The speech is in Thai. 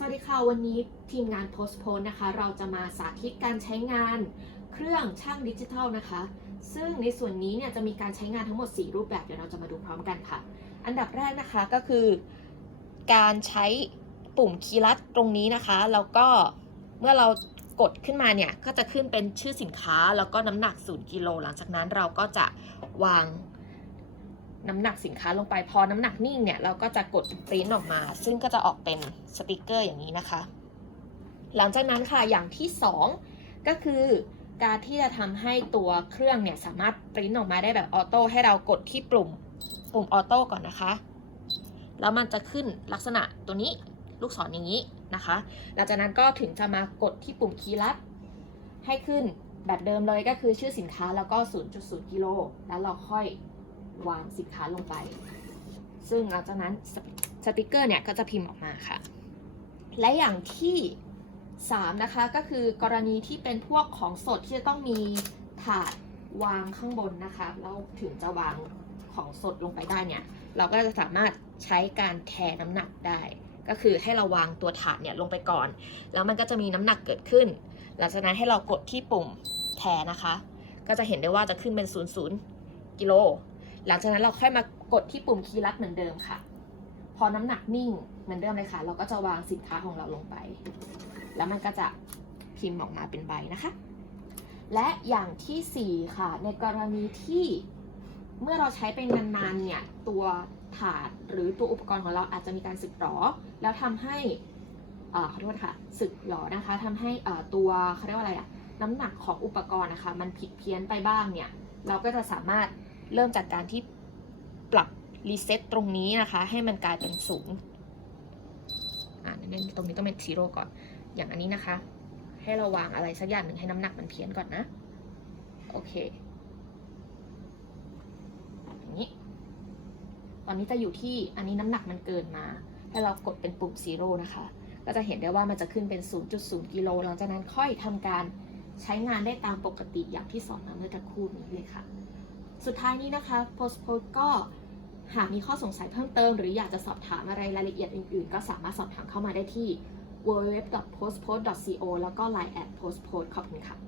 สวัสดีค่ะ วันนี้ทีมงาน Post p o s t นะคะ เราจะมาสาธิตการใช้งานเครื่องช่างดิจิทัลนะคะ ซึ่งในส่วนนี้เนี่ยจะมีการใช้งานทั้งหมด 4 รูปแบบ เดี๋ยวเราจะมาดูพร้อมกันค่ะ อันดับแรกนะคะก็คือ การใช้ปุ่มคีย์ลัดตรงนี้นะคะ แล้วก็เมื่อเรากดขึ้นมาเนี่ยก็จะขึ้นเป็นชื่อสินค้า แล้วก็น้ำหนัก 0กิโลหลังจากนั้นเราก็จะวาง น้ำหนักสินค้าลงไป พอน้ำหนักนิ่งเนี่ยเราก็จะกดปริ้นออกมา ซึ่งก็จะออกเป็นสติกเกอร์อย่างนี้นะคะ หลังจากนั้นค่ะอย่างที่ 2 ก็คือการที่จะทำให้ตัวเครื่องเนี่ยสามารถปริ้นออกมาได้แบบออโต้ให้เรากดที่ปุ่มปุ่มออโต้ก่อนนะคะ แล้วมันจะขึ้นลักษณะตัวนี้ลูกศรอย่างนี้นะคะ หลังจากนั้นก็ถึงจะมากดที่ปุ่มคีย์ลัดให้ขึ้นแบบเดิมเลยก็คือชื่อสินค้าแล้วก็ 0.0กิโลแล้วเราค่อย วางสินค้าลงไป ซึ่งหลังจากนั้นสสติกเกอร์เนี่ยก็จะพิมพ์ออกมาค่ะ และอย่างที่ 3 นะคะก็คือกรณีที่เป็นพวกของสดที่จะต้องมีถาดวางข้างบนนะคะแล้วถึงจะวางของสดลงไปได้เนี่ย เราก็จะสามารถใช้การแทนน้ำหนักได้ ก็คือให้เราวางตัวถาดเนี่ยลงไปก่อน แล้วมันก็จะมีน้ำหนักเกิดขึ้น หลังจากนั้นให้เรากดที่ปุ่มแทนะคะ ก็จะเห็นได้ว่าจะขึ้นเป็น 0 0กิโล หลังจากนั้นเราค่อยมากดที่ปุ่มคีย์ลัดเหมือนเดิมค่ะ พอน้ำหนักนิ่งเหมือนเดิมเลยค่ะ เราก็จะวางสินค้าของเราลงไป แล้วมันก็จะพิมพ์ออกมาเป็นใบนะคะ และอย่างทีสี่4 ค่ะ ในกรณีที่เมื่อเราใช้ไปนานๆเนี่ยตัวถาดหรือตัวอุปกรณ์ของเราอาจจะมีการสึกหรอ แล้วทำให้อ่ขอโทษค่ะสึกหรอนะคะทำให้ตัวเขาเรียกว่าอะไรอะน้ำหนักของอุปกรณ์นะคะ มันผิดเพี้ยนไปบ้างเนี่ย เราก็จะสามารถ เริ่มจากการที่ปรับรีเซ็ตตรงนี้นะคะ ให้มันกลายเป็นศูนย์อ่านี่ตรงนี้ต้องเป็นซีโร่ก่อน อย่างอันนี้นะคะ ให้เราวางอะไรสักอย่างหนึ่งให้น้ำหนักมันเพี้ยนก่อนนะ โอเคอย่างนี้ ตอนนี้จะอยู่ที่อันนี้น้ำหนักมันเกินมา ให้เรากดเป็นปุ่มซีโร่นะคะ ก็จะเห็นได้ว่ามันจะขึ้นเป็น 0.0 กิโล หลังจากนั้นค่อยทำการใช้งานได้ตามปกติอย่างที่สอนมาเมื่อตะครู่นี้เลยค่ะ สุดท้ายนี้นะคะโพสโผล่ก็หากมีข้อสงสัยเพิ่มเติม หรืออยากจะสอบถามอะไรรายละเอียดอื่นๆ ก็สามารถสอบถามเข้ามาได้ที่ www.postpod.co แล้วก็ line at postpod ขอบคุณค่ะ